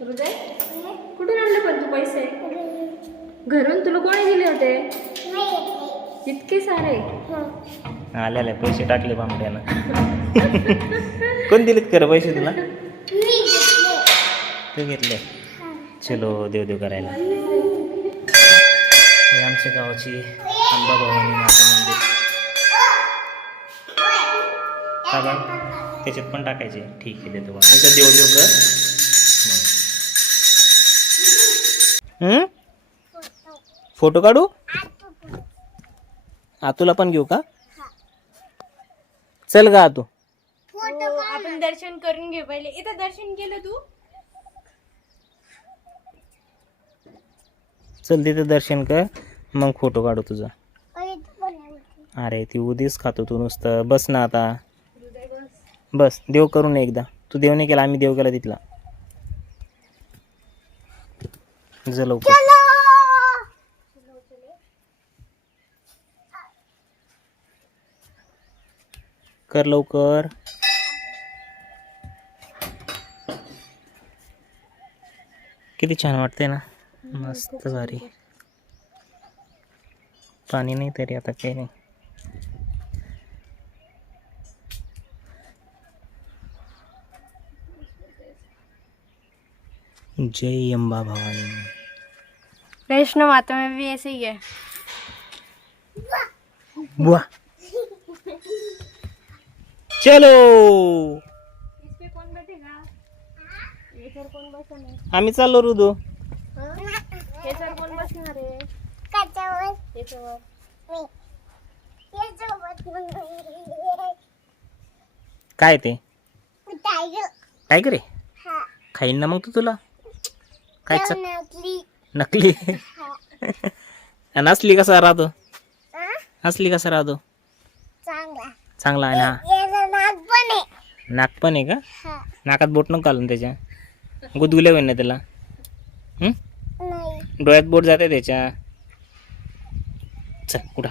हृदय कुठून आणले पण तू पैसे? घरून तुला कोणी दिले होते? इतके सारे. आले आले पैसे टाकले बांबड्यानं. कोण दिलेत खरं पैसे तुला? तू घेतले. चलो देव देव करायला. हे आमच्या गावाची अंबाभवानी माता मंदिर. त्याच्यात पण टाकायचे. ठीक आहे देतो देव देव कर. हम्म? फोटो काढू? आतूला पण घेऊ का? चल का आतू. आपण दर्शन करून घेऊ पहिले. इथं दर्शन केलं तू? चल तिथे दर्शन कर. मग फोटो काढू तुझा. अरे ती उदीच खातो तू नुसतं. बस ना आता. बस देव करून एकदा. तू देव नाही केला आम्ही देव केला तिथला. जा लवकर. कर लवकर. किती छान वाटते ना. मस्त भारी पाणी नाही तरी आता काही नाही. जय अंबा भवानी. वैष्णव माता में भी ऐसे ही है बुआ चलो इस पे कौन बैठेगा ये सर कौन बसणार आम्ही चाललो रुदो हे. आहे काय ते काय करे खाईन ना मग तू तुला. काय नकली. आणि असली कसा राहतो? असली कसा राहतो? चांगला. आहे ना? नाक पण आहे. का? नाकात बोट नको घालून त्याच्या. गुदगुले होईन त्याला. डोळ्यात बोट जाते त्याच्या. चल कुठं